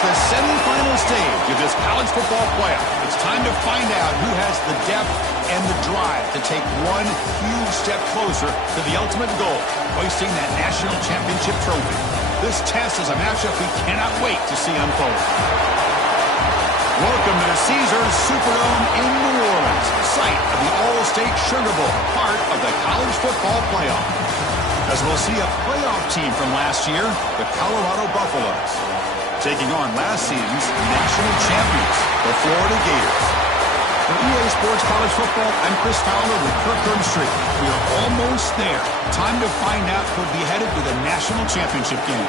the semifinal stage of this college football playoff. It's time to find out who has the depth and the drive to take one huge step closer to the ultimate goal, hoisting that national championship trophy. This test is a matchup we cannot wait to see unfold. Welcome to the Caesars Superdome in New Orleans, site of the All-State Sugar Bowl, part of the college football playoff. As we'll see a playoff team from last year, the Colorado Buffaloes, taking on last season's national champions, the Florida Gators. For EA Sports College Football, I'm Chris Fowler with Kirk Herbstreit. We are almost there. Time to find out who'll be headed to the national championship game.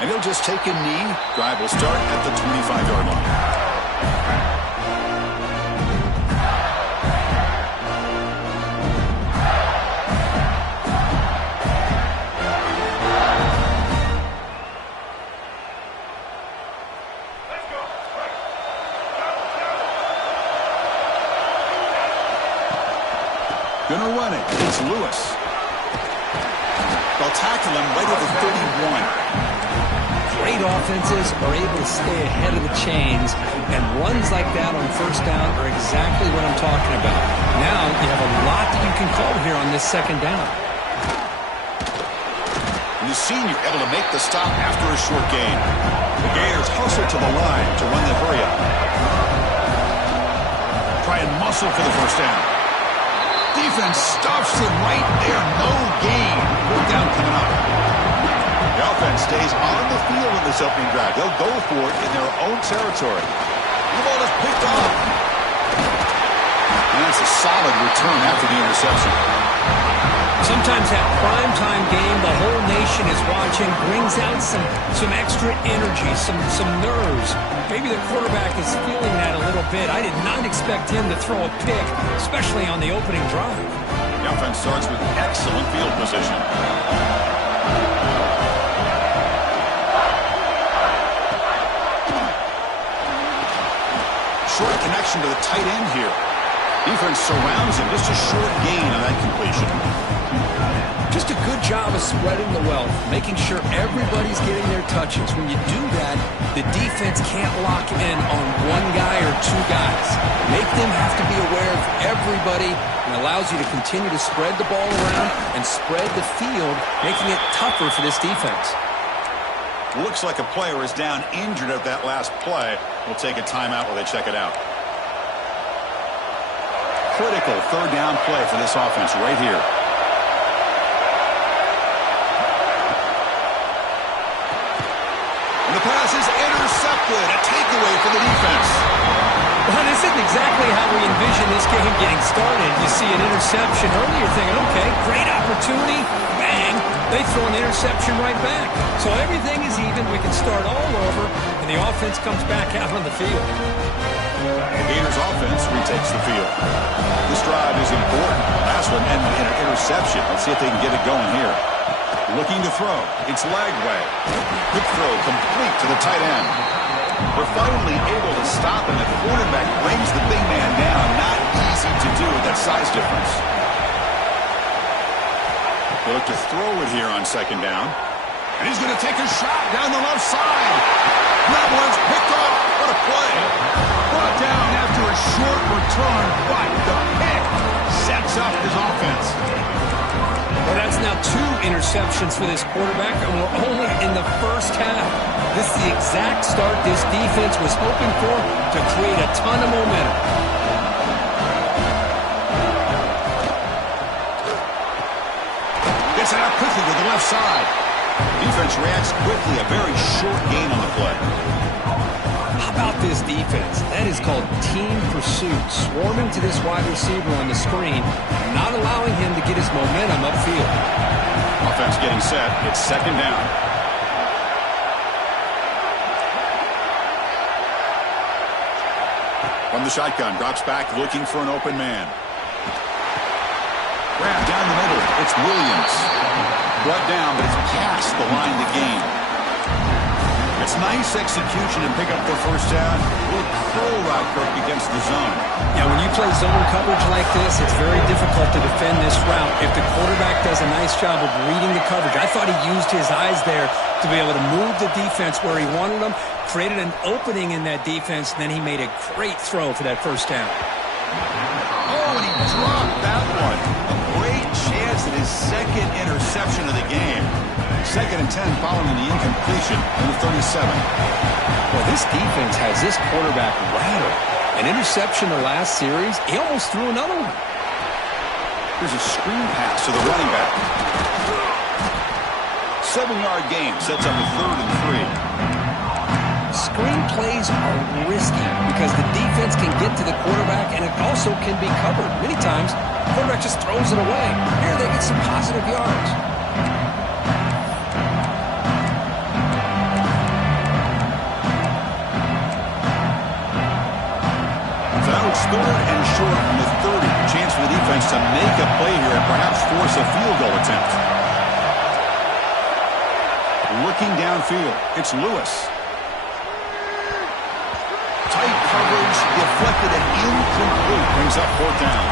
And he'll just take a knee. Drive will start at the 25-yard line. Gonna run it. It's Lewis. They'll tackle him right at the 31. Great offenses are able to stay ahead of the chains, and runs like that on first down are exactly what I'm talking about. Now you have a lot that you can call here on this second down. And the senior able to make the stop after a short gain. The Gators hustle to the line to run the hurry up. Try and muscle for the first down. Defense stuffs him right there. No gain. Fourth down coming up. The offense stays on the field in this opening drive. They'll go for it in their own territory. The ball is picked up. And that's a solid return after the interception. Sometimes that primetime game, the whole nation is watching, brings out some extra energy, some nerves. Maybe the quarterback is feeling that a little bit. I did not expect him to throw a pick, especially on the opening drive. The offense starts with excellent field position. Short connection to the tight end here. Defense surrounds him. Just a short gain on that completion. Just a good job of spreading the wealth, making sure everybody's getting their touches. When you do that, the defense can't lock in on one guy or two guys. Make them have to be aware of everybody, and allows you to continue to spread the ball around and spread the field, making it tougher for this defense. Looks like a player is down injured at that last play. We'll take a timeout while they check it out. Critical third down play for this offense right here. And the pass is intercepted. A takeaway for the defense. Well, this isn't exactly how we envision this game getting started. You see an interception early, you're thinking, okay, great opportunity. Bang. They throw an interception right back. So everything is even. We can start all over, and the offense comes back out on the field. The Gators offense retakes the field. This drive is important. Last one ended in an interception. Let's see if they can get it going here. Looking to throw. It's Lagway. Quick throw complete to the tight end. We're finally able to stop him. The quarterback brings the big man down. Not easy to do with that size difference. They look to throw it here on second down. And he's going to take a shot down the left side. That one's picked off. What a play. Brought down after a short return, but the pick sets up his offense. Well, that's now 2 interceptions for this quarterback, and we're only in the first half. This is the exact start this defense was hoping for to create a ton of momentum. Gets it out quickly to the left side. Defense reacts quickly. A very short gain on the play. How about this defense? That is called team pursuit. Swarming to this wide receiver on the screen, not allowing him to get his momentum upfield. Offense getting set. It's second down. From the shotgun, drops back looking for an open man. Grab down the middle. It's Williams. Brought down, but it's past the line to gain. It's nice execution and pick up the first down. Little curl route, Kirk, against the zone. Yeah, when you play zone coverage like this, it's very difficult to defend this route if the quarterback does a nice job of reading the coverage. I thought he used his eyes there to be able to move the defense where he wanted them, created an opening in that defense, and then he made a great throw for that first down. Oh, and he dropped that one. A great chance at his second interception of the game. 2nd and 10 following the incompletion in the 37. Well, this defense has this quarterback rattled. An interception the last series, he almost threw another one. Here's a screen pass to the running back. 7-yard gain sets up a 3rd and 3. Screen plays are risky because the defense can get to the quarterback and it also can be covered. Many times, the quarterback just throws it away. Here they get some positive yards. It's 3rd and short from the 30. Chance for the defense to make a play here and perhaps force a field goal attempt. Looking downfield, it's Lewis. Tight coverage, deflected and incomplete. Brings up 4th down.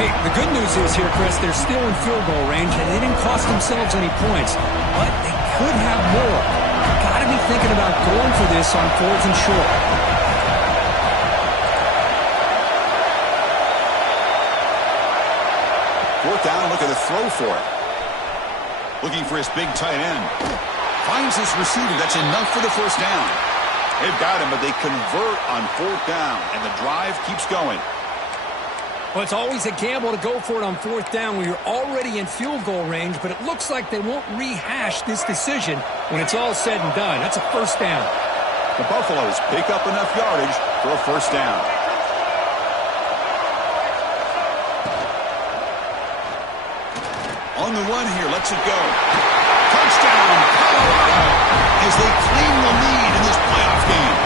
Hey, the good news is here, Chris, they're still in field goal range and they didn't cost themselves any points, but they could have more. Got to be thinking about going for this on 4th and short. 4th down, look at the throw for it. Looking for his big tight end. Finds his receiver. That's enough for the first down. They've got him, but they convert on 4th down, and the drive keeps going. Well, it's always a gamble to go for it on 4th down when you're already in field goal range, but it looks like they won't rehash this decision when it's all said and done. That's a first down. The Buffaloes pick up enough yardage for a first down. On the run here, lets it go. Touchdown, Colorado, as they claim the lead in this playoff game.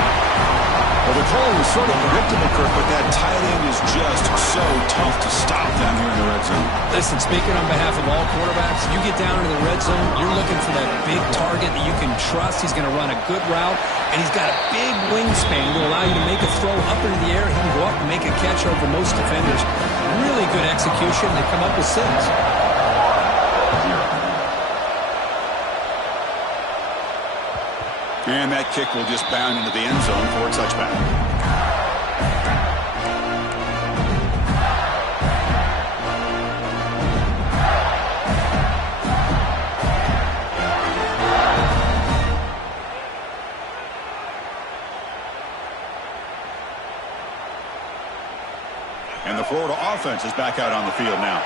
Well, the call was sort of predictable, Kirk, but that tight end is just so tough to stop down here in the red zone. Listen, speaking on behalf of all quarterbacks, you get down into the red zone, you're looking for that big target that you can trust. He's going to run a good route, and he's got a big wingspan to allow you to make a throw up into the air. He can go up and make a catch over most defenders. Really good execution. They come up with 6. And that kick will just bound into the end zone for a touchback. And the Florida offense is back out on the field now.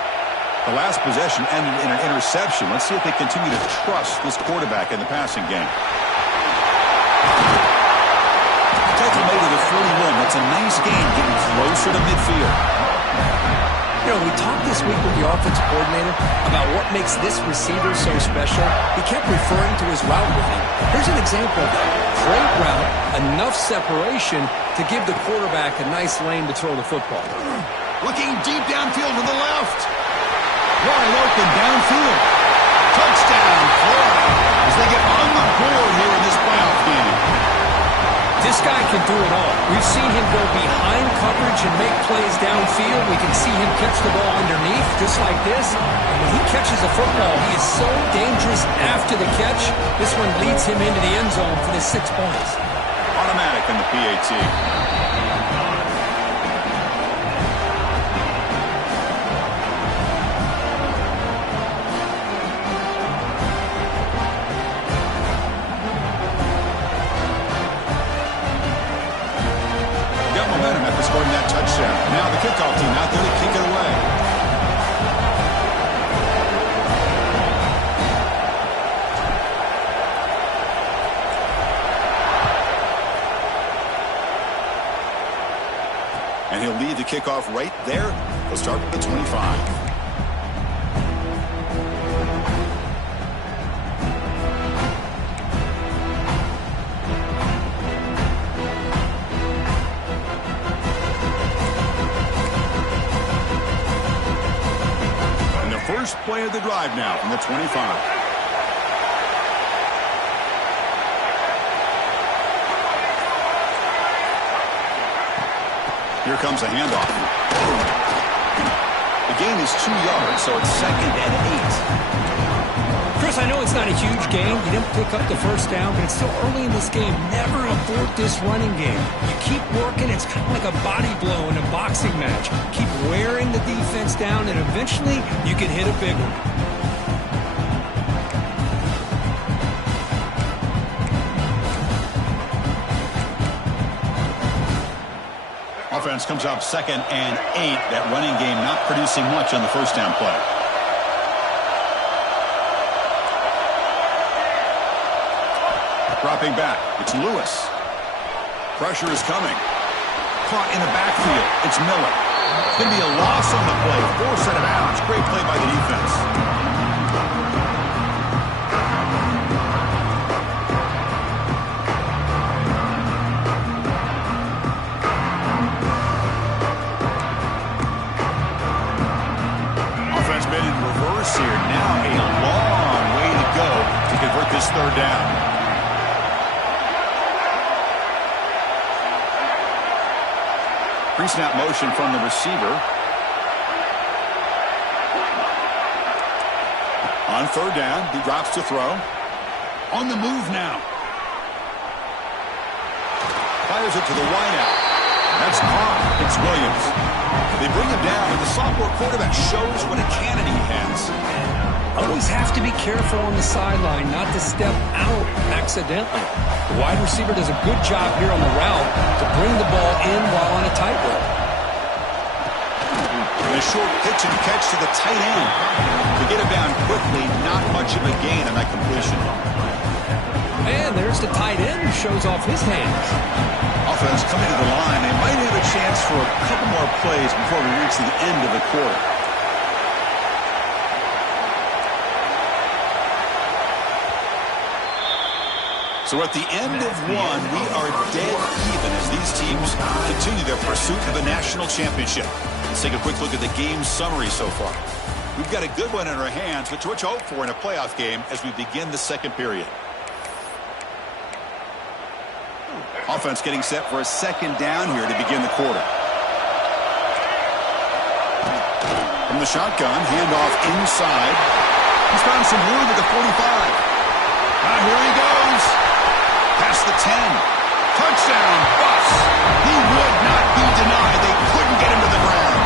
The last possession ended in an interception. Let's see if they continue to trust this quarterback in the passing game. Tackle made to the 41. That's a nice gain, getting closer to midfield. You know, we talked this week with the offensive coordinator about what makes this receiver so special. He kept referring to his route running. Here's an example of that. Great route, enough separation to give the quarterback a nice lane to throw the football. Looking deep downfield to the left. Wide open downfield. Touchdown, Florida, as they get on the board here in this playoff game. This guy can do it all. We've seen him go behind coverage and make plays downfield. We can see him catch the ball underneath, just like this. And when he catches a football, he is so dangerous after the catch. This one leads him into the end zone for the 6 points. Automatic in the PAT. Scoring that touchdown. Now the kickoff team out there to kick it away. And he'll lead the kickoff right there. He'll start with the 25. first play of the drive now from the 25. Here comes a handoff. The gain is 2 yards, so it's 2nd and 8. Chris, I know it's not a huge game. You didn't pick up the first down, but it's still early in this game. Never abort this running game. You keep working. It's kind of like a body blow in a boxing match. Keep wearing the defense down, and eventually you can hit a big one. Offense comes up 2nd and 8. That running game not producing much on the first down play. Dropping back. It's Lewis. Pressure is coming. Caught in the backfield. It's Miller. It's going to be a loss on the play. Force it out. Great play by the defense. Offense made in reverse here. Now a long way to go to convert this third down. Pre-snap motion from the receiver. On third down, he drops to throw. On the move now. Fires it to the wideout. That's caught. It's Williams. They bring him down, and the sophomore quarterback shows what a cannon he has. Always have to be careful on the sideline not to step out accidentally. The wide receiver does a good job here on the route to bring the ball in while on a tightrope. And a short pitch and catch to the tight end. To get it down quickly, not much of a gain on that completion. And there's the tight end who shows off his hands. Offense coming to the line. They might have a chance for a couple more plays before we reach the end of the quarter. So at the end of one, we are dead even as these teams continue their pursuit of a national championship. Let's take a quick look at the game summary so far. We've got a good one in our hands, which we're to hope for in a playoff game as we begin the second period. Offense getting set for a second down here to begin the quarter. From the shotgun, handoff inside. He's found some room at the 45. Here he goes. Past the 10. Touchdown, Buss. He would not be denied. They couldn't get him to the ground.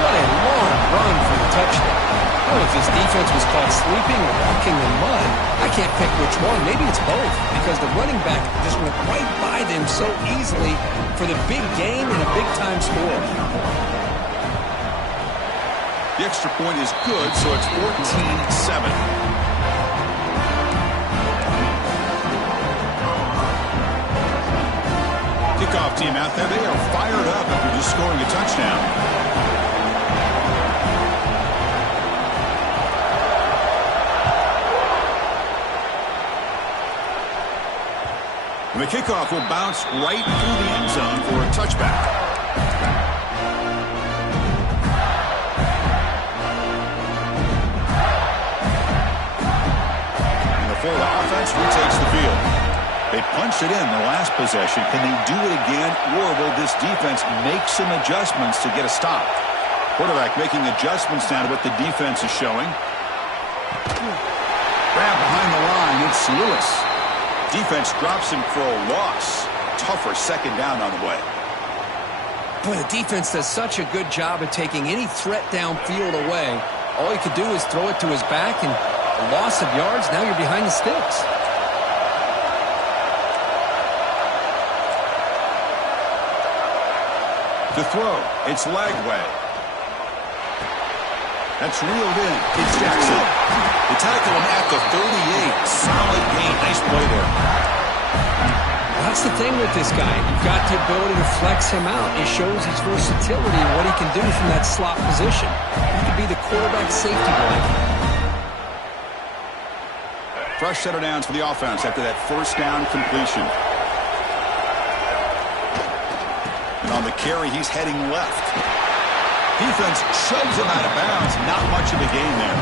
What a long run for the touchdown. Well, if his defense was caught sleeping or walking in mud, I can't pick which one. Maybe it's both, because the running back just went right by them so easily for the big gain and a big-time score. The extra point is good, so it's 14-7. Kickoff team out there. They are fired up after just scoring a touchdown. And the kickoff will bounce right through the end zone for a touchback. And the Florida offense retakes the field. They punched it in the last possession. Can they do it again, or will this defense make some adjustments to get a stop? Quarterback making adjustments now to what the defense is showing. Grab behind the line. It's Lewis. Defense drops him for a loss. Tougher second down on the way. Boy, the defense does such a good job of taking any threat downfield away. All you could do is throw it to his back, and a loss of yards, now you're behind the sticks. To throw, it's Lagway. That's reeled in. It's Jackson. They tackle him at the 38. Solid gain. Nice play there. That's the thing with this guy. You've got the ability to flex him out. It shows his versatility and what he can do from that slot position. He could be the quarterback safety blanket. Fresh set of downs for the offense after that first down completion. And on the carry, he's heading left. Defense shoves him out of bounds. Not much of a gain there.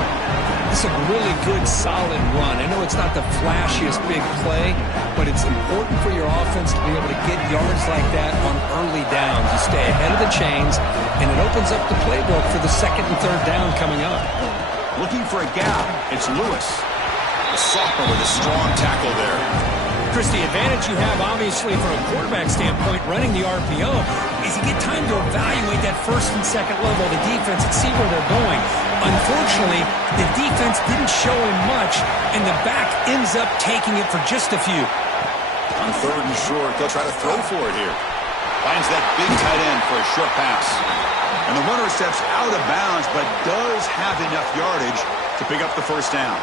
This is a really good, solid run. I know it's not the flashiest big play, but it's important for your offense to be able to get yards like that on early downs. You stay ahead of the chains, and it opens up the playbook for the second and third down coming up. Looking for a gap. It's Lewis. The sophomore with a strong tackle there. Chris, the advantage you have, obviously, from a quarterback standpoint, running the RPO, is you get time to evaluate that first and second level of the defense and see where they're going. Unfortunately, the defense didn't show him much, and the back ends up taking it for just a few. On third and short, they'll try to throw for it here. Finds that big tight end for a short pass. And the runner steps out of bounds, but does have enough yardage to pick up the first down.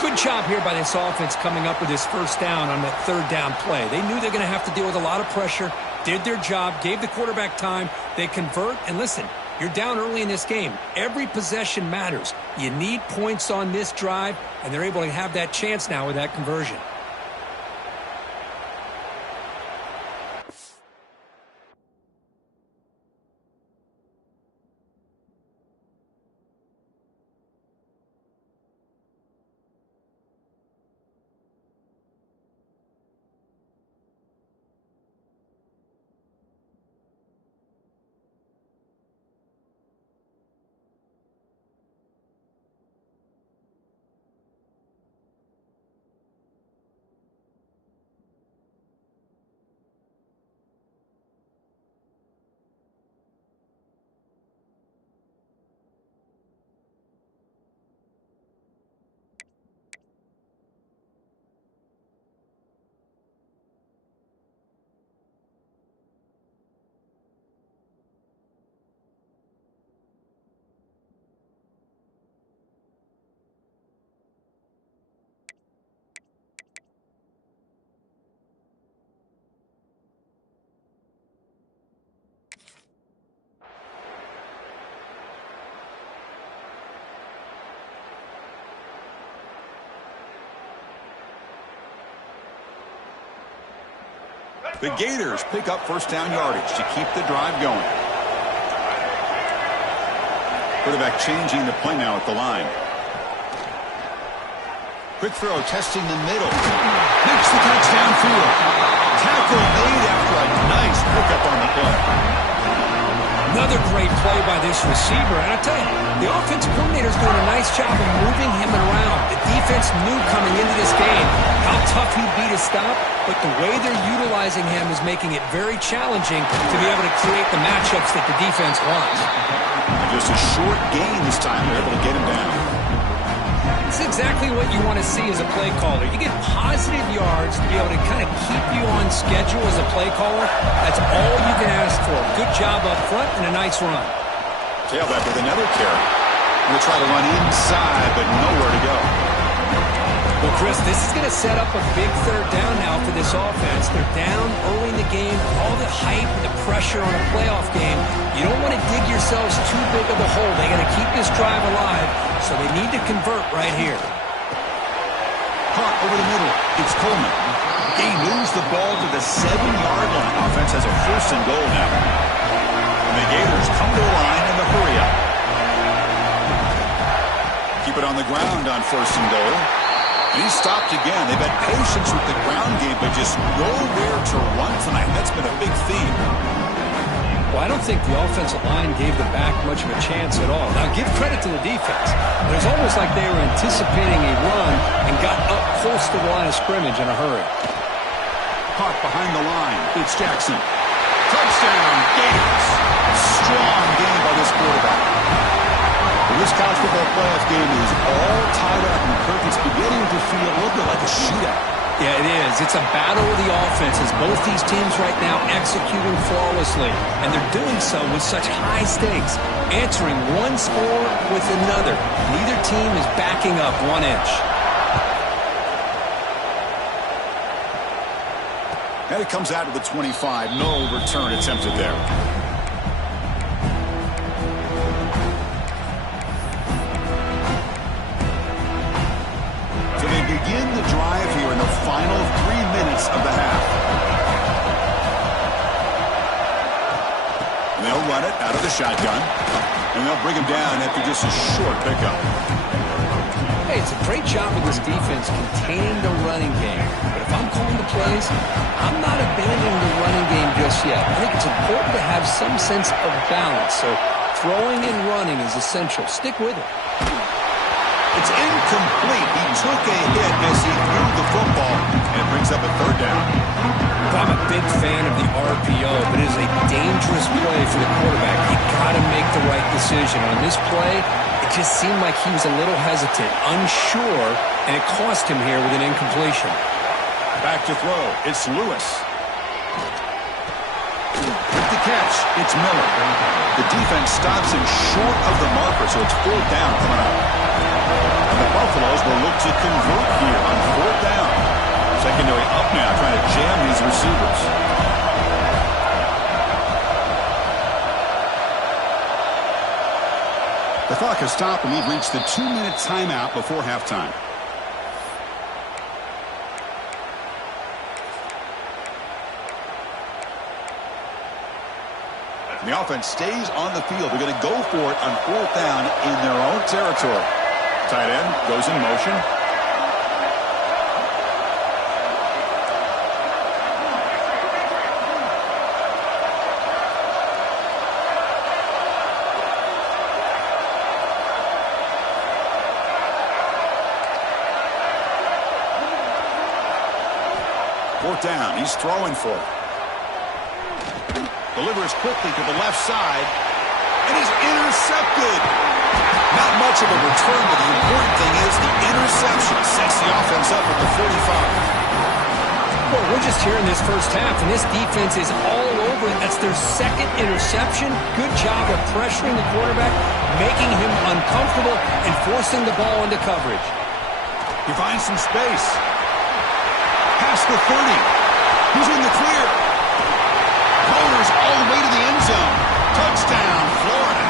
Good job here by this offense coming up with this first down on that third down play. They knew they're going to have to deal with a lot of pressure, did their job, gave the quarterback time. They convert, and listen, you're down early in this game. Every possession matters. You need points on this drive, and they're able to have that chance now with that conversion. The Gators pick up first down yardage to keep the drive going. Quarterback changing the play now at the line. Quick throw, testing the middle. Makes the catch downfield. Tackle made after a nice pickup on the play. Another great play by this receiver. And I tell you, the offense coordinator is doing a nice job of moving him around. The defense knew coming into this game how tough he'd be to stop, but the way they're utilizing him is making it very challenging to be able to create the matchups that the defense wants. Just a short gain this time. They're able to get him down. It's exactly what you want to see as a play caller. You get positive yards to be able to kind of keep you on schedule as a play caller. That's all you can ask for. Good job up front and a nice run. Tailback with another carry. We'll try to run inside, but nowhere to go. Well, Chris, this is going to set up a big third down now for this offense. They're down early in the game. All the hype and the pressure on a playoff game. You don't want to dig yourselves too big of a hole. They got to keep this drive alive, so they need to convert right here. Caught over the middle. It's Coleman. He moves the ball to the 7-yard line. Offense has a first and goal now. And the Gators come to the line in the hurry up. Keep it on the ground on first and goal. And he stopped again. They've had patience with the ground game, but just nowhere to run tonight. That's been a big theme. Well, I don't think the offensive line gave the back much of a chance at all. Now, give credit to the defense. It was almost like they were anticipating a run and got up close to the line of scrimmage in a hurry. Caught behind the line. It's Jackson. Touchdown, Gators. Strong game by this quarterback. This college football playoff game is all tied up, and Kirk, it's beginning to feel a little bit like a shootout. Yeah, it is. It's a battle of the offenses. Both these teams right now executing flawlessly, and they're doing so with such high stakes, answering one score with another. Neither team is backing up 1 inch. And it comes out of the 25. No return attempted there. So they begin the drive here in the final 3 minutes of the half. And they'll They'll run it out of the shotgun, and they'll bring him down after just a short pickup. Hey, it's a great job of this defense containing the running game. But if I'm calling the plays, I'm not abandoning the running game just yet. I think it's important to have some sense of balance. So throwing and running is essential. Stick with it. It's incomplete. He took a hit as he threw the football, and it brings up a third down. I'm a big fan of the RPO, but it is a dangerous play for the quarterback. You got to make the right decision. On this play, it just seemed like he was a little hesitant, unsure, and it cost him here with an incompletion. Back to throw. It's Lewis. With the catch, it's Miller. The defense stops him short of the marker, so it's fourth down coming up. And the Buffaloes will look to convert here on fourth down. Secondary up now, trying to jam these receivers. The clock has stopped, and we've reached the 2-minute timeout before halftime. The offense stays on the field. They're going to go for it on fourth down in their own territory. Tight end goes in motion. Fourth down. He's throwing for it. Delivers quickly to the left side, and is intercepted. Not much of a return, but the important thing is the interception sets the offense up at the 45. Well, we're just here in this first half, and this defense is all over it. That's their second interception. Good job of pressuring the quarterback, making him uncomfortable, and forcing the ball into coverage. He finds some space. Past the 30. He's in the clear. Corners all the way to the end zone. Touchdown, Florida.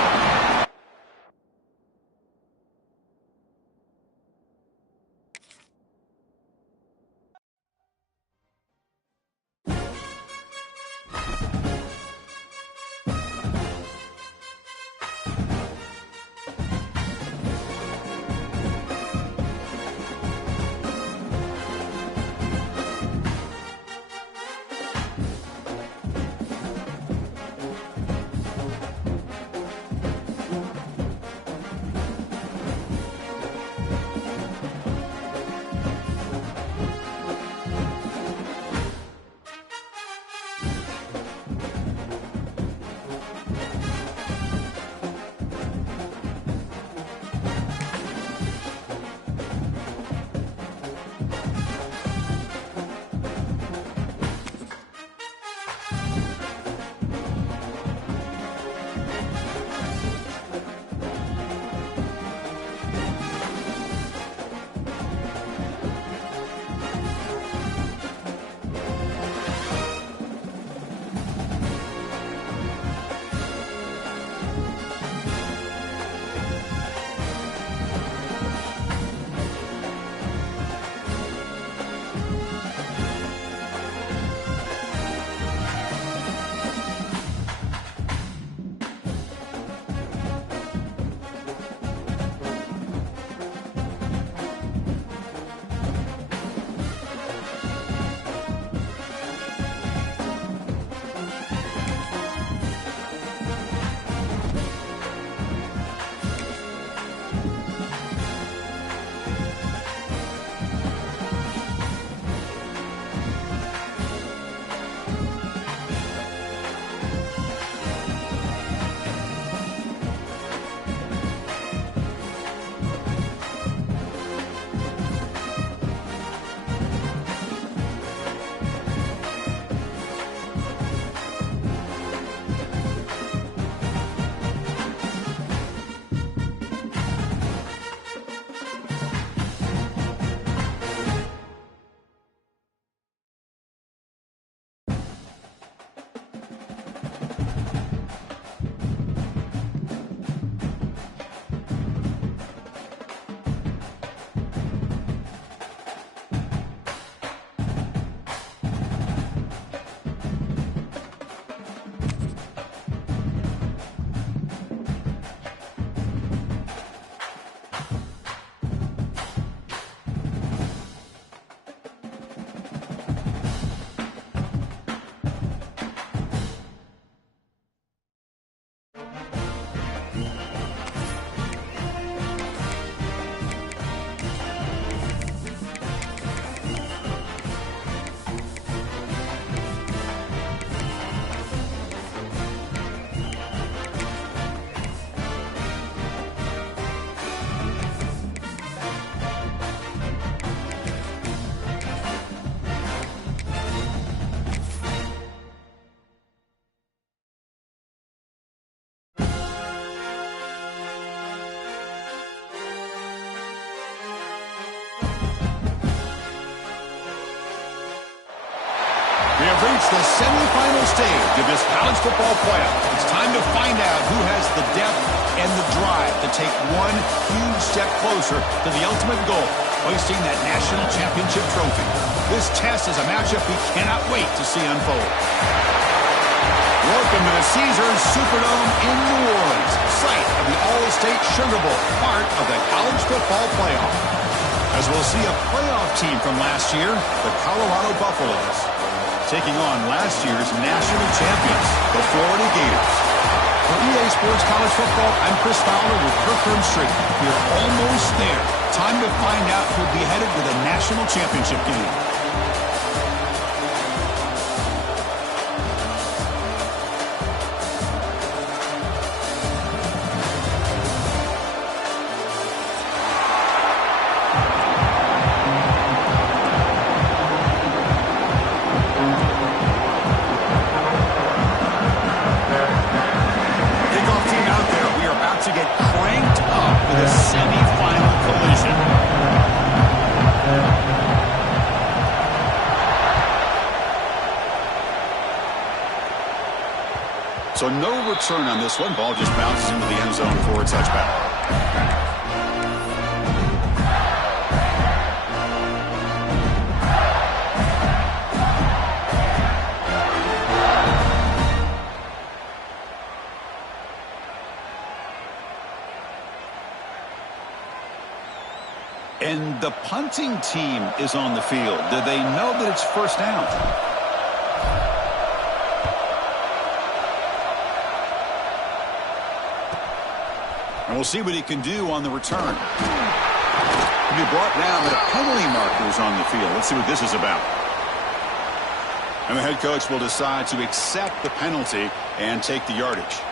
We have reached the semifinal stage of this college football playoff. It's time to find out who has the depth and the drive to take one huge step closer to the ultimate goal, hoisting that national championship trophy. This test is a matchup we cannot wait to see unfold. Welcome to the Caesars Superdome in New Orleans, site of the All-State Sugar Bowl, part of the college football playoff. As we'll see a playoff team from last year, the Colorado Buffaloes, taking on last year's national champions, the Florida Gators. For EA Sports College Football, I'm Chris Fowler with Kirk Herbstreit. We're almost there. Time to find out who'll be headed to the national championship game. So no return on this one. Ball just bounces into the end zone for a touchback. And the punting team is on the field. Do they know that it's first down? And we'll see what he can do on the return. He'll be brought down, but a penalty marker is on the field. Let's see what this is about. And the head coach will decide to accept the penalty and take the yardage.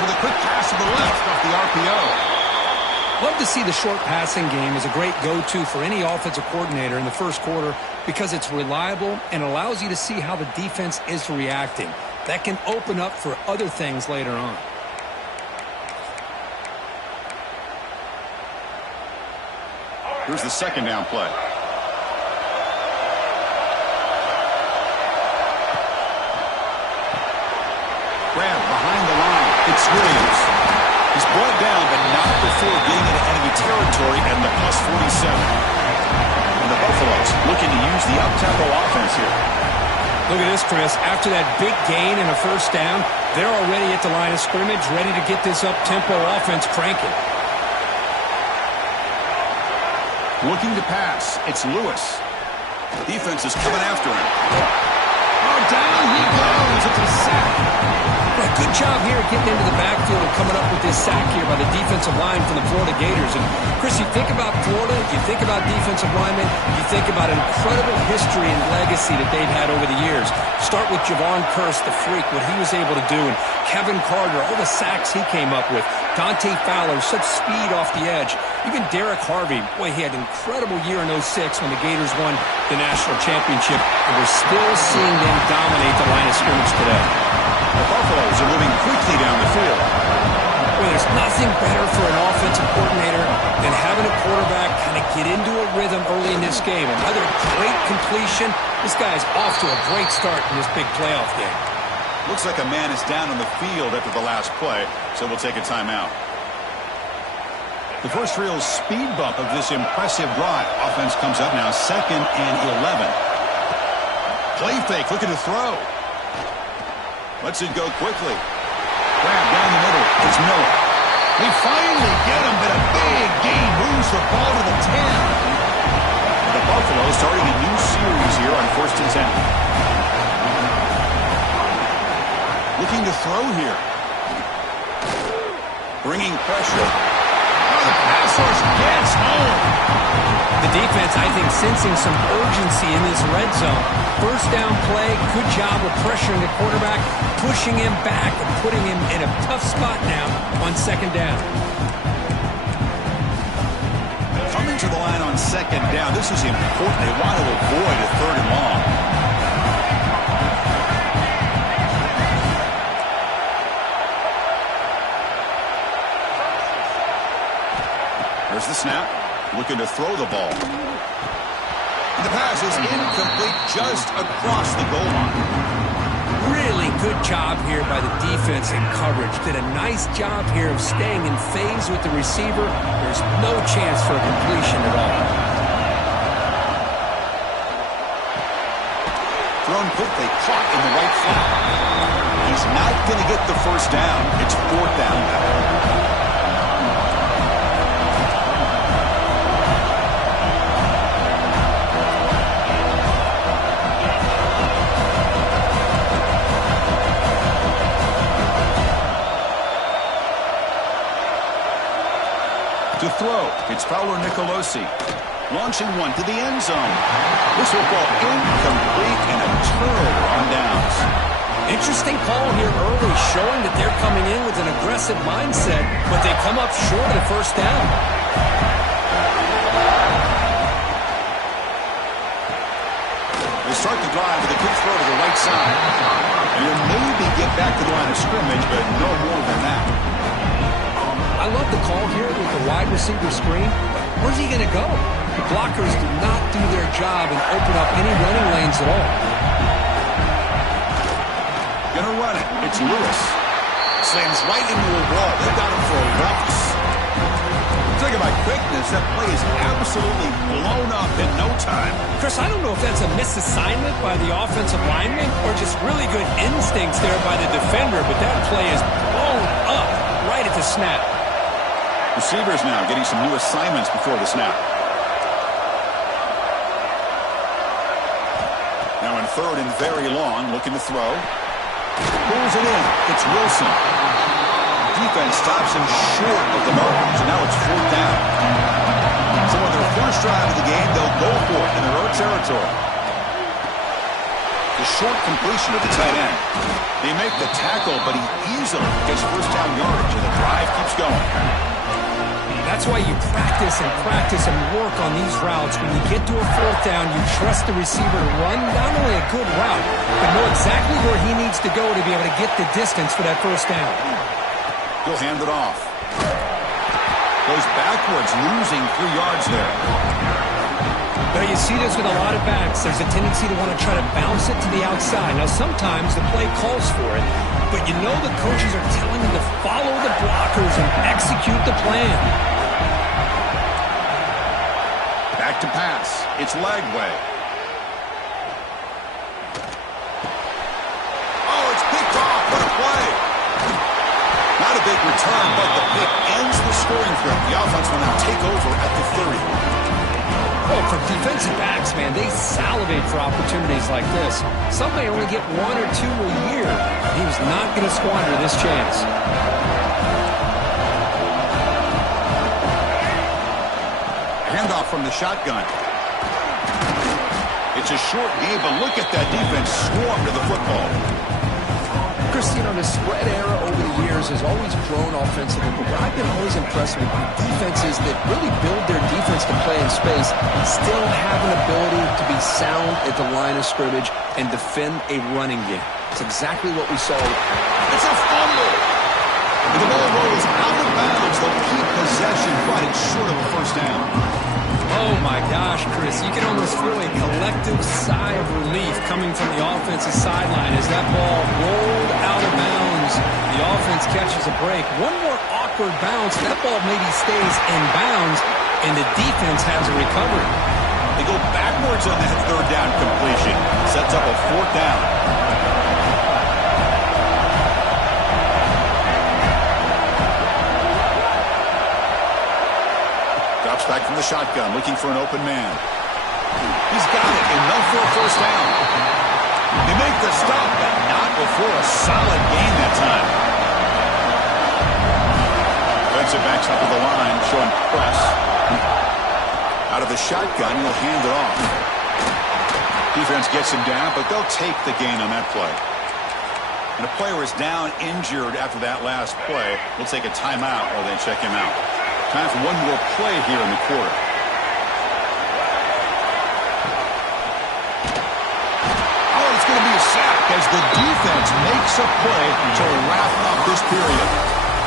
With a quick pass to the left off the RPO. Love to see the short passing game as a great go-to for any offensive coordinator in the first quarter because it's reliable and allows you to see how the defense is reacting. That can open up for other things later on. Here's the second down play. Grab behind the line. It's Williams. He's brought down, but not before getting into enemy territory and the plus 47. And the Buffaloes looking to use the up-tempo offense here. Look at this, Chris. After that big gain and a first down, they're already at the line of scrimmage, ready to get this up-tempo offense cranking. Looking to pass. It's Lewis. Defense is coming after him. Oh, down he goes. It's a sack. Good job here getting into the backfield and coming up with this sack here by the defensive line from the Florida Gators. And, Chris, you think about Florida, you think about defensive linemen, you think about an incredible history and legacy that they've had over the years. Start with Javon Kearse, the freak, what he was able to do, and Kevin Carter, all the sacks he came up with. Dante Fowler, such speed off the edge. Even Derek Harvey, boy, he had an incredible year in 06 when the Gators won the national championship. And we're still seeing them dominate the line of scrimmage today. The Buffaloes are moving quickly down the field. Well, there's nothing better for an offensive coordinator than having a quarterback kind of get into a rhythm early in this game. Another great completion. This guy's off to a great start in this big playoff game. Looks like a man is down on the field after the last play, so we'll take a timeout. The first real speed bump of this impressive drive. Offense comes up now, 2nd and 11. Play fake, looking to throw. Lets it go quickly. Grab down the middle. It's Miller. They finally get him, but a big gain moves the ball to the 10. The Buffaloes starting a new series here on 1st and 10. Looking to throw here. Bringing pressure. Oh, the pass rush gets home. The defense, I think, sensing some urgency in this red zone. First down play, good job of pressuring the quarterback, pushing him back and putting him in a tough spot now on 2nd down. Coming to the line on second down. This is important. They want to avoid a third and long. There's the snap. Looking to throw the ball. The pass is incomplete, just across the goal line. Really good job here by the defense in coverage. Did a nice job here of staying in phase with the receiver. There's no chance for a completion at all. Thrown quickly, caught in the right flat. He's not going to get the first down. It's fourth down now. To throw, it's Fowler Nicolosi. Launching one to the end zone. This will fall incomplete and a turnover on downs. Interesting call here early, showing that they're coming in with an aggressive mindset, but they come up short of the first down. They start the drive with a quick throw to the right side. And he'll maybe get back to the line of scrimmage, but no more than that. I love the call here with the wide receiver screen. Where's he going to go? The blockers do not do their job and open up any running lanes at all. Gonna run it. It's Lewis. Slams right into a wall. They've got him for a loss. Talking about quickness, that play is absolutely blown up in no time. Chris, I don't know if that's a misassignment by the offensive lineman or just really good instincts there by the defender, but that play is blown up right at the snap. Receivers now getting some new assignments before the snap. Now in third and very long, looking to throw. Pulls it in. It's Wilson. Defense stops him short of the mark, so now it's fourth down. So on their first drive of the game, they'll go for it in their own territory. The short completion of the tight end. They make the tackle, but he easily gets first down yardage, and the drive keeps going. That's why you practice and work on these routes. When you get to a fourth down, you trust the receiver to run not only a good route, but know exactly where he needs to go to be able to get the distance for that first down. He'll hand it off. Goes backwards, losing 3 yards there. But you see this with a lot of backs. There's a tendency to want to try to bounce it to the outside. Now, sometimes the play calls for it, but you know the coaches are telling them to follow the blockers and execute the plan. Back to pass. It's Lagway. Oh, it's picked off. What a play. Not a big return, but the pick ends the scoring threat. The offense will now take over at the 30. Oh, for defensive backs, man, they salivate for opportunities like this. Some may only get 1 or 2 a year. He was not going to squander this chance. Handoff from the shotgun. It's a short game, but look at that defense swarm to the football. Christine, the spread era over the years has always grown offensively, but what I've been always impressed with defenses that really build their defense to play in space still have an ability to be sound at the line of scrimmage and defend a running game. It's exactly what we saw. It's a fumble. The ball rolls out of bounds. They'll keep possession, but it's short of a first down. Oh, my gosh, Chris. You can almost feel a collective sigh of relief coming from the offensive sideline as that ball rolled out of bounds. The offense catches a break. One more awkward bounce. That ball maybe stays in bounds, and the defense has a recovery. They go backwards on that third down completion. Sets up a fourth down. Back from the shotgun, looking for an open man. He's got it, enough for a first down. They make the stop, but not before a solid gain that time. Defensive backs up to the line, showing press. Out of the shotgun, he'll hand it off. Defense gets him down, but they'll take the gain on that play. And a player is down, injured after that last play. We'll take a timeout while they check him out. Time for one more play here in the quarter. the defense makes a play to wrap up this period.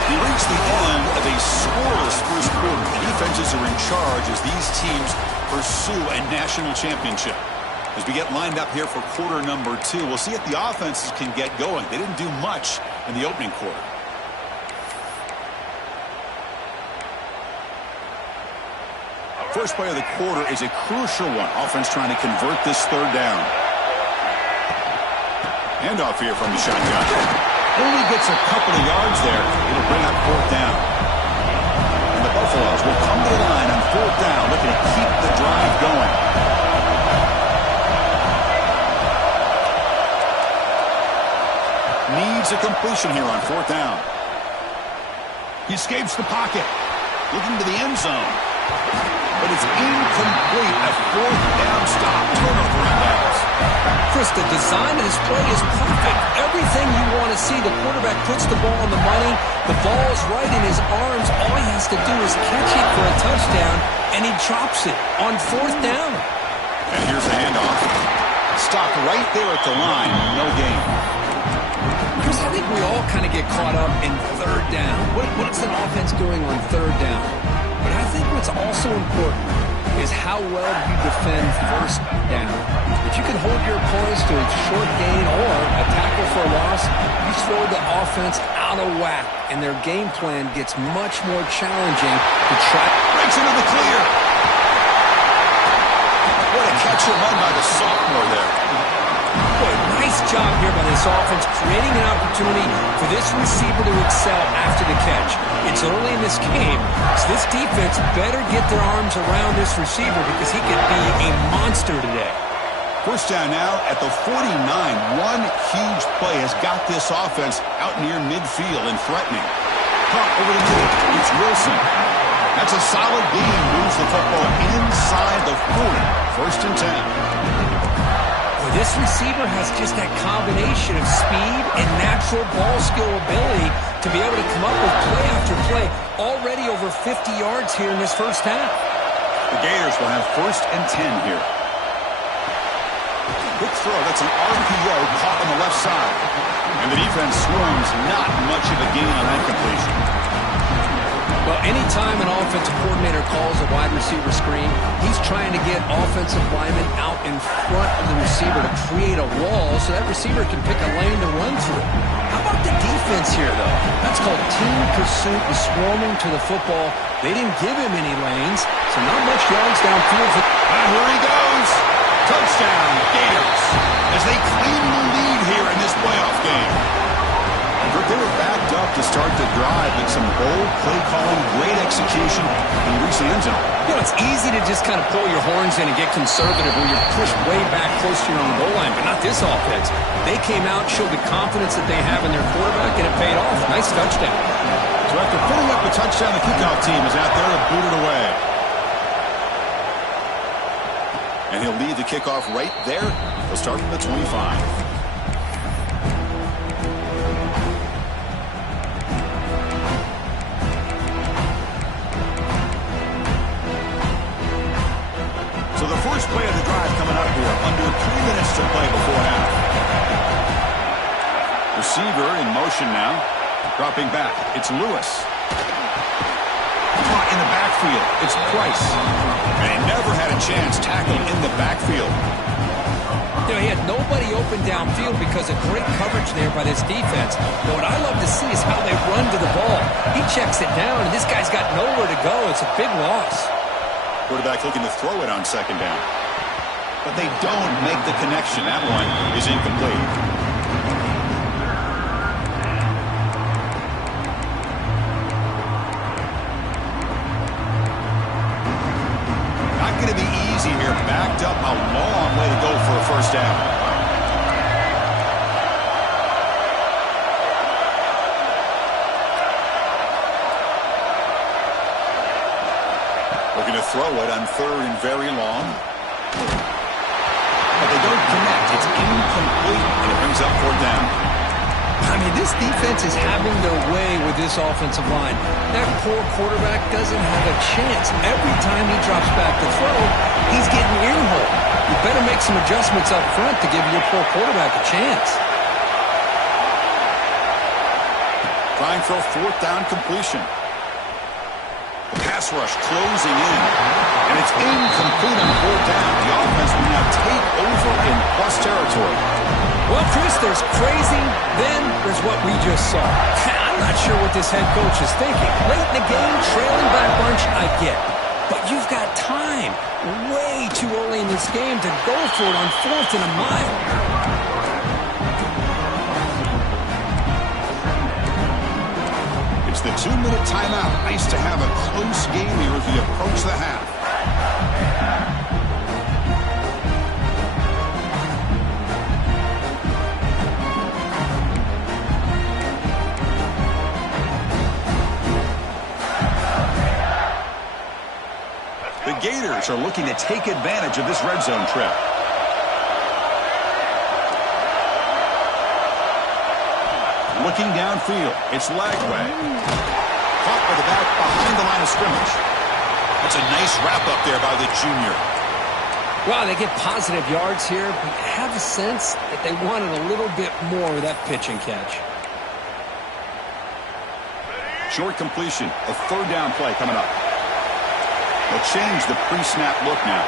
We reach the end of a scoreless first quarter. The defenses are in charge as these teams pursue a national championship. As we get lined up here for quarter number 2, we'll see if the offenses can get going. They didn't do much in the opening quarter. First play of the quarter is a crucial one. Offense trying to convert this third down. Handoff here from the shotgun. Only gets a couple of yards there. It'll bring up fourth down. And the Buffaloes will come to the line on fourth down, looking to keep the drive going. Needs a completion here on fourth down. He escapes the pocket, looking to the end zone. But it's incomplete. A fourth down stop. Turnover on downs. Chris, the design of this play is perfect. Everything you want to see. The quarterback puts the ball on the money. The ball is right in his arms. All he has to do is catch it for a touchdown, and he drops it on fourth down. And here's the handoff. Stopped right there at the line. No gain. Chris, I think we all kind of get caught up in third down. What is an offense doing on third down? But I think what's also important is how well you defend first down. If you can hold your opponents to a short gain or a tackle for a loss, you throw the offense out of whack, and their game plan gets much more challenging to try. Breaks into the clear. What a catch and run by the sophomore there. Boy, nice job here by this offense, creating an opportunity for this receiver to excel after the catch. It's early in this game, so this defense better get their arms around this receiver because he could be a monster today. First down now at the 49. One huge play has got this offense out near midfield and threatening. Caught over the middle. It's Wilson. That's a solid gain. Moves the football inside the 40. First and 10. This receiver has just that combination of speed and natural ball skill ability to be able to come up with play after play. Already over 50 yards here in this first half. The Gators will have first and 10 here. Quick throw. That's an RPO caught on the left side. And the defense swarms. Not much of a gain on that completion. Well, anytime an offensive coordinator calls a wide receiver screen, he's trying to get offensive linemen out in front of the receiver to create a wall so that receiver can pick a lane to run through. How about the defense here, though? That's called team pursuit and swarming to the football. They didn't give him any lanes, so not much yards downfield. And here he goes. Touchdown, Gators, as they claim the lead here in this playoff game. They were backed up to start the drive, but some bold play calling, great execution, and reach the end zone. You know, it's easy to just kind of pull your horns in and get conservative when you're pushed way back close to your own goal line, but not this offense. They came out, showed the confidence that they have in their quarterback, and it paid off. Nice touchdown. So after putting up the touchdown, the kickoff team is out there to boot it away. And he'll lead the kickoff right there. He'll start from the 25. So the first play of the drive coming up here. Under 3 minutes to play before half. Receiver in motion now. Dropping back. It's Lewis. Caught in the backfield. It's Price. And he never had a chance tackling in the backfield. You know, he had nobody open downfield because of great coverage there by this defense. But what I love to see is how they run to the ball. He checks it down, and this guy's got nowhere to go. It's a big loss. Quarterback looking to throw it on second down. But they don't make the connection. That one is incomplete. Not going to be easy here. Backed up a long way to go for a first down. Looking to throw it on third and very long. But they don't connect. It's incomplete, and it brings up fourth down. I mean, this defense is having their way with this offensive line. That poor quarterback doesn't have a chance. Every time he drops back to throw, he's getting earholed. You better make some adjustments up front to give your poor quarterback a chance. Trying for a fourth down completion. The pass rush closing in. And it's incomplete on fourth down. The offense will now take over in plus territory. Well, Chris, there's crazy, then there's what we just saw. I'm not sure what this head coach is thinking. Late in the game, trailing by a bunch, I get. But you've got time, way too early in this game to go for it on 4th and a mile. It's the 2-minute timeout. Nice to have a close game here as we approach the half. The Gators are looking to take advantage of this red zone trip. Looking downfield, it's Lagway. Caught by the back behind the line of scrimmage. That's a nice wrap-up there by the junior. Well, they get positive yards here, but I have a sense that they wanted a little bit more of that pitch and catch. Short completion, a third down play coming up. They'll change the pre-snap look now.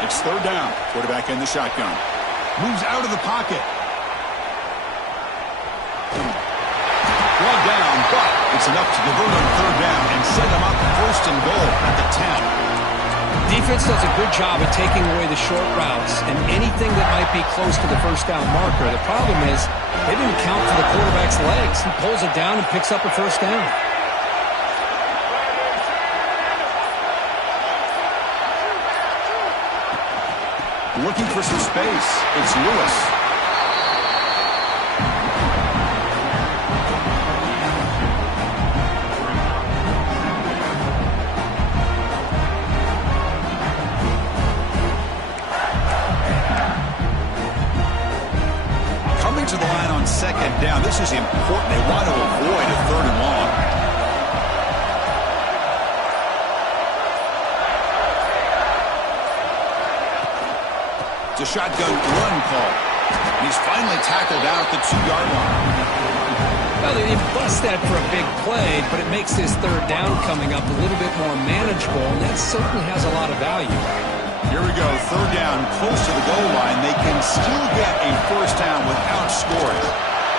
It's third down. Quarterback in the shotgun. Moves out of the pocket. Brought down, but it's enough to convert on third down and set them up first and goal at the 10. Defense does a good job of taking away the short routes and anything that might be close to the first down marker. The problem is they didn't count for the quarterback's legs. He pulls it down and picks up a first down. Looking for some space. It's Lewis. Coming to the line on second down. This is important. They want to avoid a third and long. It's a shotgun run call. And he's finally tackled down at the 2-yard line. Well, they didn't bust that for a big play, but it makes this third down coming up a little bit more manageable, and that certainly has a lot of value. Here we go, third down, close to the goal line. They can still get a first down without scoring.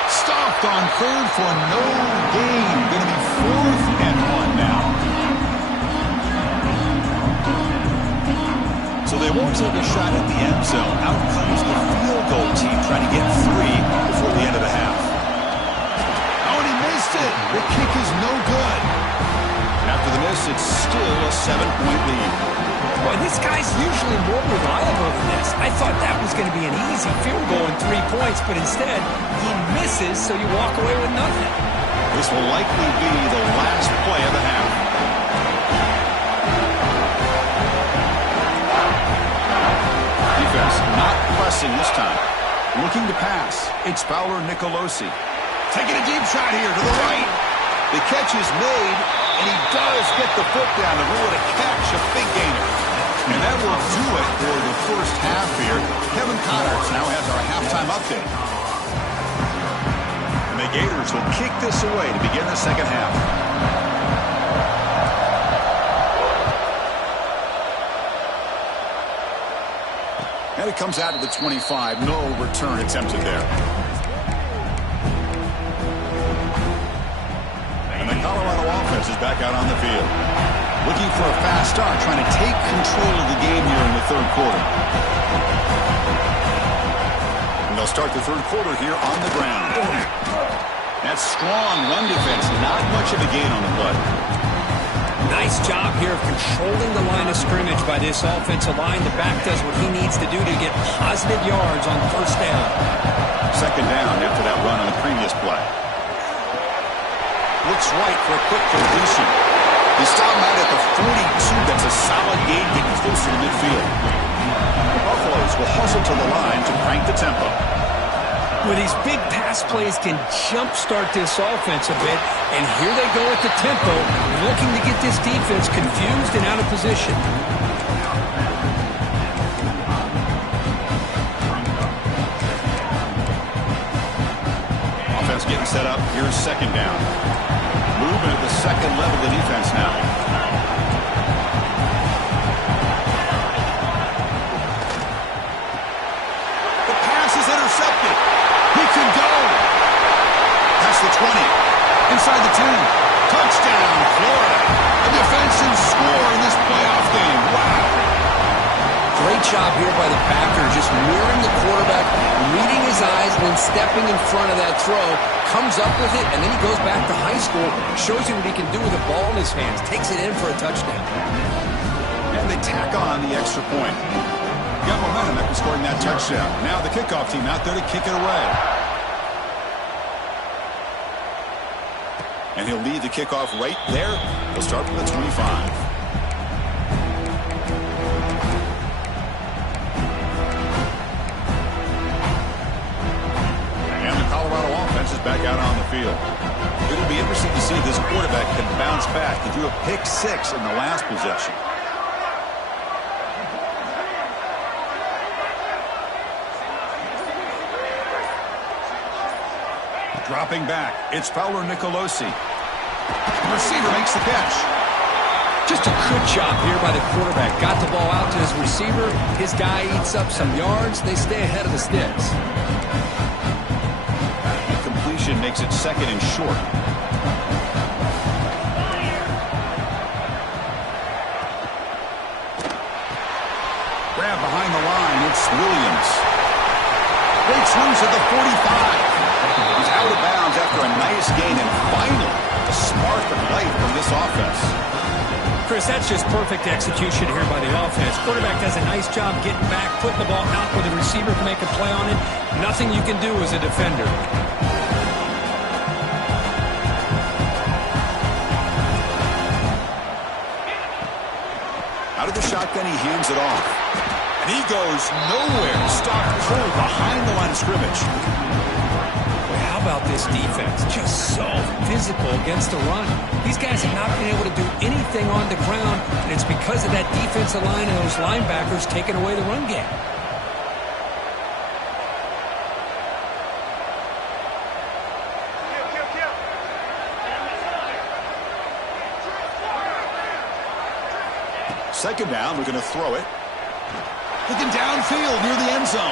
Stopped on third for no gain. Going to be 4th and 1 now. So they won't take a shot at the end zone. Out comes the field goal team trying to get 3 before the end of the half. Oh, and he missed it. The kick is no good. After the miss, it's still a 7-point lead. Boy, this guy's usually more reliable than this. I thought that was going to be an easy field goal and 3 points, but instead, he misses, so you walk away with nothing. This will likely be the last play of the half. Defense not pressing this time. Looking to pass. It's Fowler Nicolosi. Taking a deep shot here to the right. The catch is made, and he does get the foot down to rule it a catch, a big gainer. And that will do it for the first half here. Kevin Connors now has our halftime update. And the Gators will kick this away to begin the second half. And it comes out to the 25. No return attempted there. And the Colorado offense is back out on the field. Looking for a fast start, trying to take control of the game here in the third quarter. And they'll start the third quarter here on the ground. That strong run defense, not much of a gain on the play. Nice job here of controlling the line of scrimmage by this offensive line. The back does what he needs to do to get positive yards on first down. Second down after that run on the previous play. Looks right for a quick completion. They stop him out at the 42. That's a solid gain, getting closer to midfield. The Buffaloes will hustle to the line to crank the tempo. Well, these big pass plays can jumpstart this offense a bit, and here they go at the tempo, looking to get this defense confused and out of position. Offense getting set up. up. Here's second down. Moving at the second level of the defense now. The pass is intercepted. He can go. That's the 20. Inside the 10. Touchdown, Florida. A defensive score in this playoff game. Wow. Great job here by the Packers, just mirroring the quarterback, reading his eyes, and then stepping in front of that throw, comes up with it, and then he goes back to high school, shows you what he can do with the ball in his hands, takes it in for a touchdown. And they tack on the extra point. Got momentum after scoring that touchdown. Now the kickoff team out there to kick it away. And he'll lead the kickoff right there. He'll start from the 25. Back out on the field. It'll be interesting to see if this quarterback can bounce back. He threw a pick 6 in the last possession. Dropping back, it's Fowler Nicolosi. The receiver makes the catch. Just a good job here by the quarterback. Got the ball out to his receiver. His guy eats up some yards. They stay ahead of the sticks. Makes it second and short. Grab behind the line. It's Williams. Breaks loose at the 45. He's out of bounds after a nice gain, and finally a spark of life from this offense. Chris, that's just perfect execution here by the offense. Quarterback does a nice job getting back, putting the ball out where the receiver can make a play on it. Nothing you can do as a defender. Out of the shotgun, he hands it off. And he goes nowhere. Stopped cold behind the line of scrimmage. Well, how about this defense? Just so physical against the run. These guys have not been able to do anything on the ground, and it's because of that defensive line and those linebackers taking away the run game. Second down, we're going to throw it. Looking downfield near the end zone.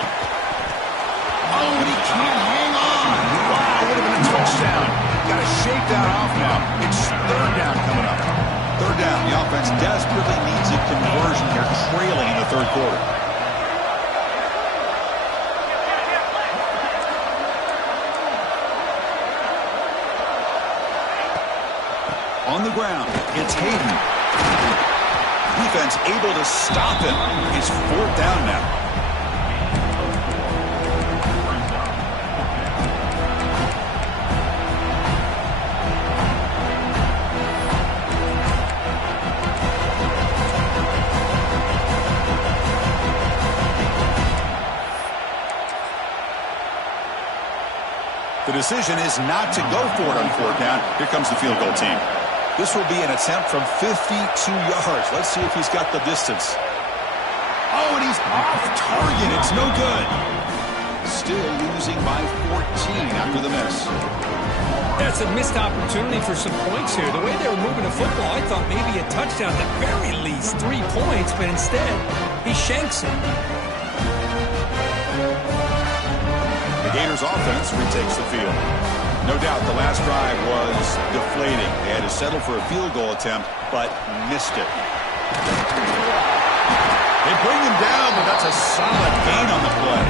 Oh, and he can't hang on. Wow, would have been a touchdown. Got to shake that off now. It's third down coming up. Third down. The offense desperately needs a conversion here, trailing in the third quarter. On the ground, it's Hayden. Defense able to stop him. It's fourth down now. The decision is not to go for it on fourth down. Here comes the field goal team. This will be an attempt from 52 yards. Let's see if he's got the distance. Oh, and he's off target. It's no good. Still losing by 14 after the miss. That's a missed opportunity for some points here. The way they were moving the football, I thought maybe a touchdown, at the very least 3 points, but instead, he shanks it. The Gators offense retakes the field. No doubt the last drive was deflating. They had to settle for a field goal attempt, but missed it. They bring him down, but that's a solid gain on the play.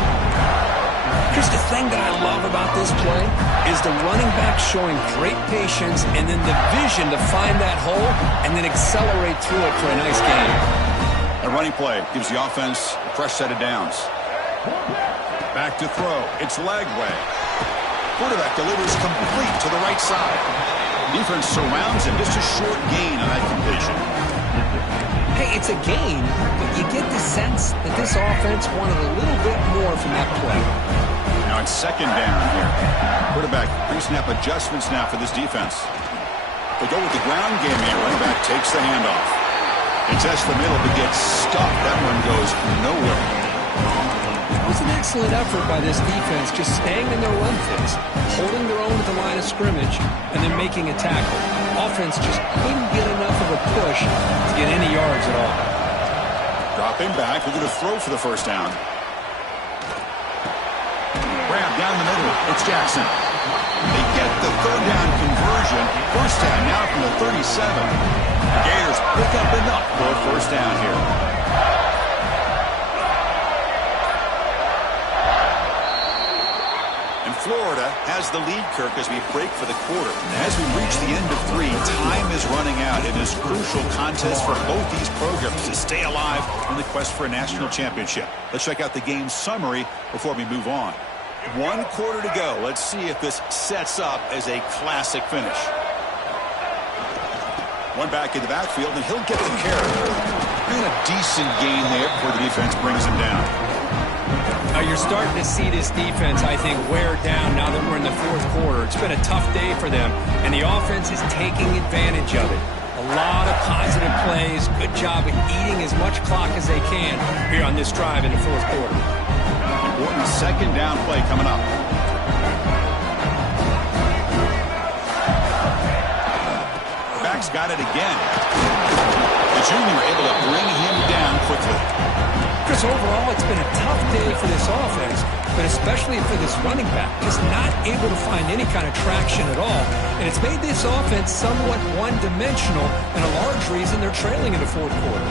Just the thing that I love about this play is the running back showing great patience and then the vision to find that hole and then accelerate through it for a nice gain. A running play gives the offense a fresh set of downs. Back to throw. It's Lagway. Quarterback delivers complete to the right side. Defense surrounds him. Just a short gain on that completion. Hey, it's a gain, but you get the sense that this offense wanted a little bit more from that play. Now it's second down here. Quarterback pre-snap adjustments now for this defense. They go with the ground game here. Running back takes the handoff. They test the middle but gets stuck. That one goes nowhere. Wasn't that excellent effort by this defense, just staying in their run fits, holding their own at the line of scrimmage, and then making a tackle. Offense just couldn't get enough of a push to get any yards at all. Dropping back, we're going to throw for the first down. Grab down the middle. It's Jackson. They get the third down conversion. First down now from the 37. Gators pick up enough for a first down here. And Florida has the lead, Kirk, as we break for the quarter. And as we reach the end of 3, time is running out in this crucial contest for both these programs to stay alive in the quest for a national championship. Let's check out the game summary before we move on. 1 quarter to go. Let's see if this sets up as a classic finish. One back in the backfield, and he'll get the carry. And a decent gain there before the defense brings him down. Now you're starting to see this defense, I think, wear down now that we're in the 4th quarter. It's been a tough day for them, and the offense is taking advantage of it. A lot of positive plays. Good job at eating as much clock as they can here on this drive in the 4th quarter. Important second down play coming up. Back's got it again. The junior able to bring him down quickly. Chris, overall, it's been a tough day for this offense, but especially for this running back. Just not able to find any kind of traction at all. And it's made this offense somewhat one-dimensional, and a large reason they're trailing in the 4th quarter.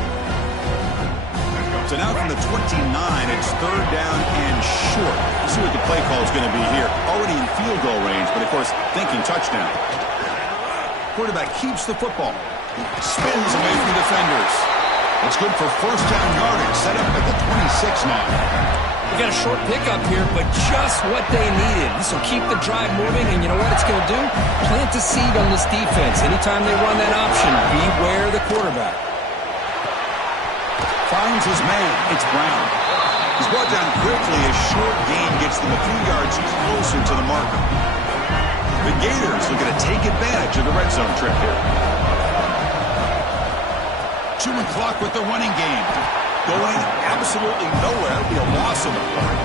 So now from the 29, it's third down and short. Let's see what the play call is going to be here. Already in field goal range, but of course, thinking touchdown. Quarterback keeps the football. Spins away from defenders. It's good for first down yardage. Set up at the 26 now. We got a short pickup here, but just what they needed. This will keep the drive moving, and you know what it's going to do? Plant a seed on this defense. Anytime they run that option, beware the quarterback. Finds his man. It's Brown. He's brought down quickly. A short gain gets them a few yards closer to the marker. The Gators looking to take advantage of the red zone trip here. Chewing clock with the running game. Going absolutely nowhere. It'll be a loss of the play.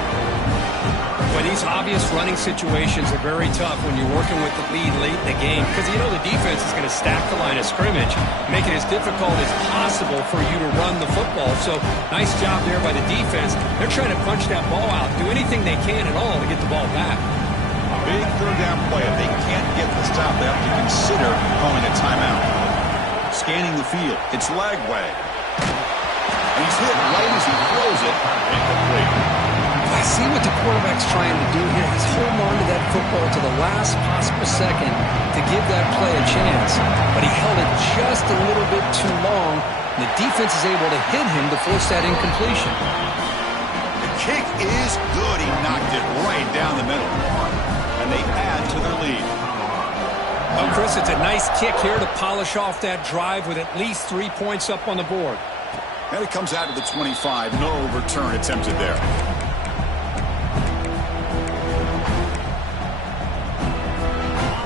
Well, these obvious running situations are very tough when you're working with the lead late in the game because you know the defense is going to stack the line of scrimmage, make it as difficult as possible for you to run the football. So nice job there by the defense. They're trying to punch that ball out, do anything they can at all to get the ball back. Big third down play. If they can't get the stop, they have to consider calling a timeout. Scanning the field. It's Lagway. And he's hit right as he throws it. Incomplete. I see what the quarterback's trying to do here. He's holding on to that football to the last possible second to give that play a chance. But he held it just a little bit too long. And the defense is able to hit him to force that incompletion. The kick is good. He knocked it right down the middle. And they add to their lead. Well, Chris, it's a nice kick here to polish off that drive with at least 3 points up on the board. And it comes out to the 25. No return attempted there.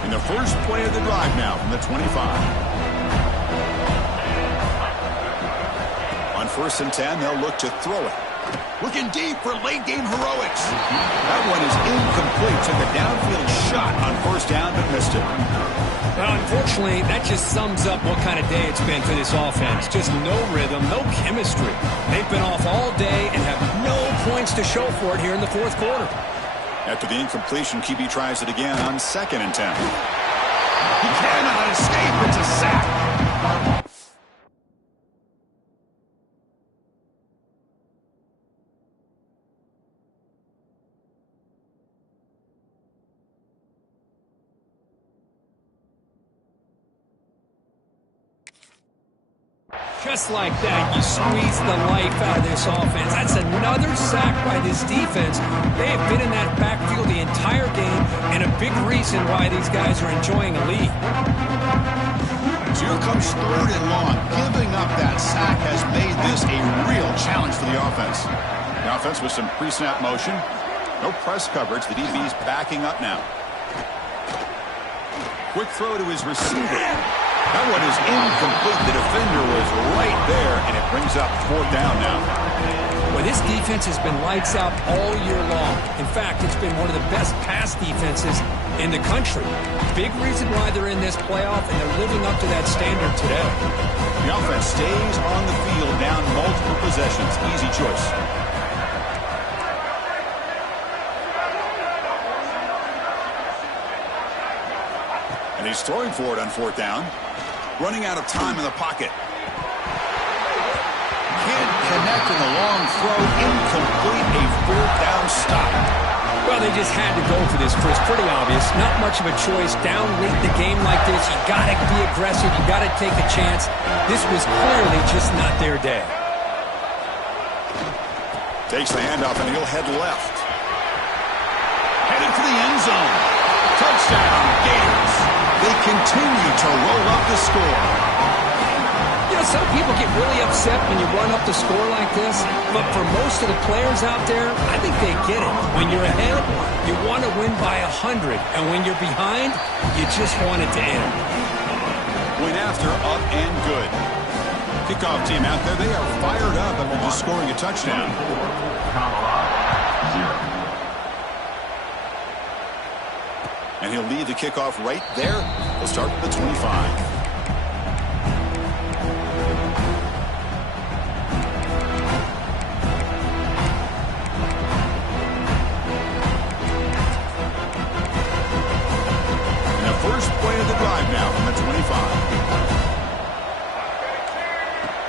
In the first play of the drive now from the 25. On 1st and 10, they'll look to throw it. Looking deep for late game heroics. That one is incomplete. Took a downfield shot on first down, but missed it. Well, unfortunately, that just sums up what kind of day it's been for this offense. Just no rhythm, no chemistry. They've been off all day and have no points to show for it here in the 4th quarter. After the incompletion, QB tries it again on 2nd and 10. He cannot escape. It's a sack. Just like that, you squeeze the life out of this offense. That's another sack by this defense. They have been in that backfield the entire game, and a big reason why these guys are enjoying a lead. So here comes 3rd and long. Giving up that sack has made this a real challenge for the offense. The offense with some pre-snap motion. No press coverage. The DB's backing up now. Quick throw to his receiver. That one is incomplete. The defender was right there, and it brings up 4th down now. Well, Boy, this defense has been lights out all year long. In fact, it's been one of the best pass defenses in the country. Big reason why they're in this playoff, and they're living up to that standard today. The offense stays on the field down multiple possessions. Easy choice. And he's throwing for it on 4th down. Running out of time in the pocket. Can't connect in the long throw. Incomplete. A 4th down stop. Well, they just had to go for this, Chris. Pretty obvious. Not much of a choice. Down late in the game like this, you got to be aggressive. You got to take a chance. This was clearly just not their day. Takes the handoff, and he'll head left. Headed for the end zone. Touchdown, Gators. They continue to roll up the score. You know, some people get really upset when you run up the score like this, but for most of the players out there, I think they get it. When you're ahead, you want to win by 100, and when you're behind, you just want it to end. Went after, up and good. Kickoff team out there, they are fired up after just scoring a touchdown. And he'll lead the kickoff right there. He'll start with the 25.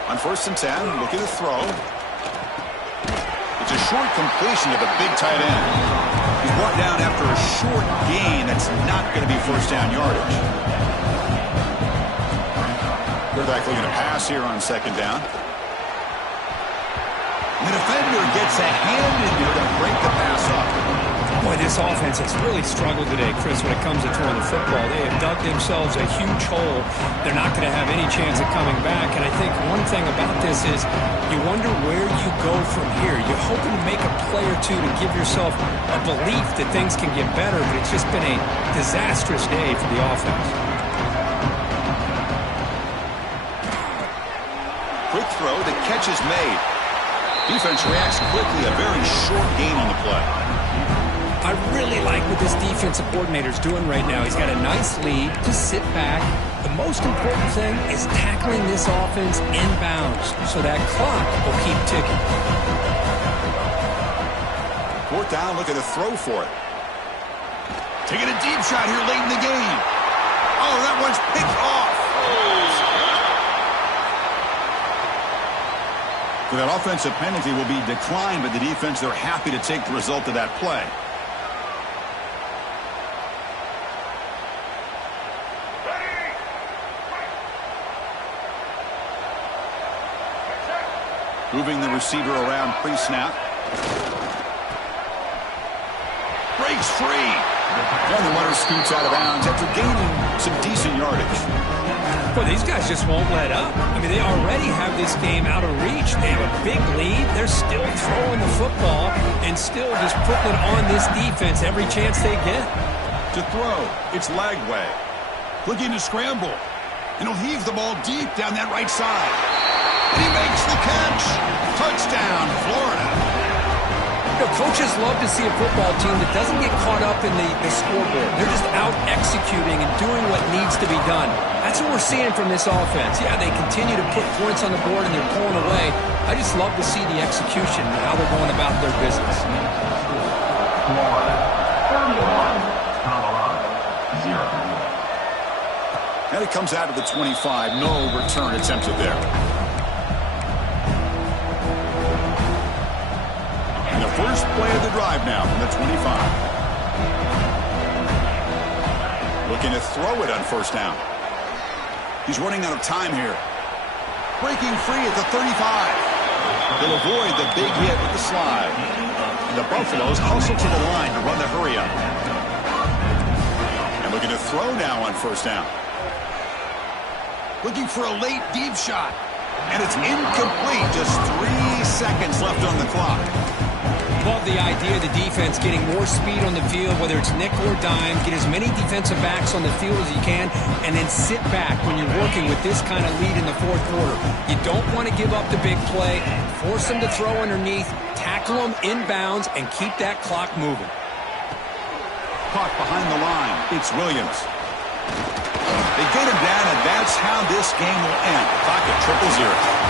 On 1st and 10, look at the throw. It's a short completion to the big tight end. He's brought down after a short gain. That's not going to be 1st down yardage. Quarterback looking to pass here on 2nd down. The defender gets a hand in there to break the pass up. Boy, this offense has really struggled today, Chris, when it comes to throwing the football. They have dug themselves a huge hole. They're not going to have any chance of coming back. And I think one thing about this is you wonder where you go from here. You're hoping to make a play or two to give yourself a belief that things can get better, but it's just been a disastrous day for the offense. Quick throw, the catch is made. Defense reacts quickly, a very short gain on the play. I really like what this defensive coordinator is doing right now. He's got a nice lead. Just sit back. The most important thing is tackling this offense inbounds so that clock will keep ticking. 4th down, look at the throw for it. Taking a deep shot here late in the game. Oh, that one's picked off. So that offensive penalty will be declined by the defense. They're happy to take the result of that play. Moving the receiver around pre-snap. Breaks free. And the runner scoots out of bounds after gaining some decent yardage. Well, these guys just won't let up. I mean, they already have this game out of reach. They have a big lead. They're still throwing the football and still just putting it on this defense every chance they get. To throw, it's Lagway. Looking to scramble. And he'll heave the ball deep down that right side. And he makes the catch. Touchdown, Florida. You know, coaches love to see a football team that doesn't get caught up in the scoreboard. They're just out executing and doing what needs to be done. That's what we're seeing from this offense. Yeah, they continue to put points on the board and they're pulling away. I just love to see the execution and how they're going about their business. Florida 31, Colorado 0. And it comes out of the 25. No return attempted there. And the first play of the drive now from the 25. Looking to throw it on 1st down. He's running out of time here. Breaking free at the 35. They'll avoid the big hit with the slide. And the Buffaloes hustle to the line to run the hurry up. And looking to throw now on 1st down. Looking for a late deep shot. And it's incomplete. Just 3 seconds left on the clock. Love the idea of the defense getting more speed on the field, whether it's nickel or dime, get as many defensive backs on the field as you can, and then sit back when you're working with this kind of lead in the 4th quarter. You don't want to give up the big play. Force them to throw underneath, tackle them inbounds, and keep that clock moving. Caught behind the line. It's Williams. They get him down, and that's how this game will end. Clock at 0-0.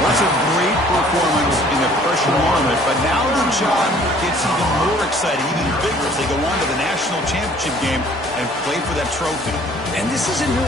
That's a great performance in the pressure moment, but now the job gets even more exciting, even bigger as they go on to the national championship game and play for that trophy. And this is a new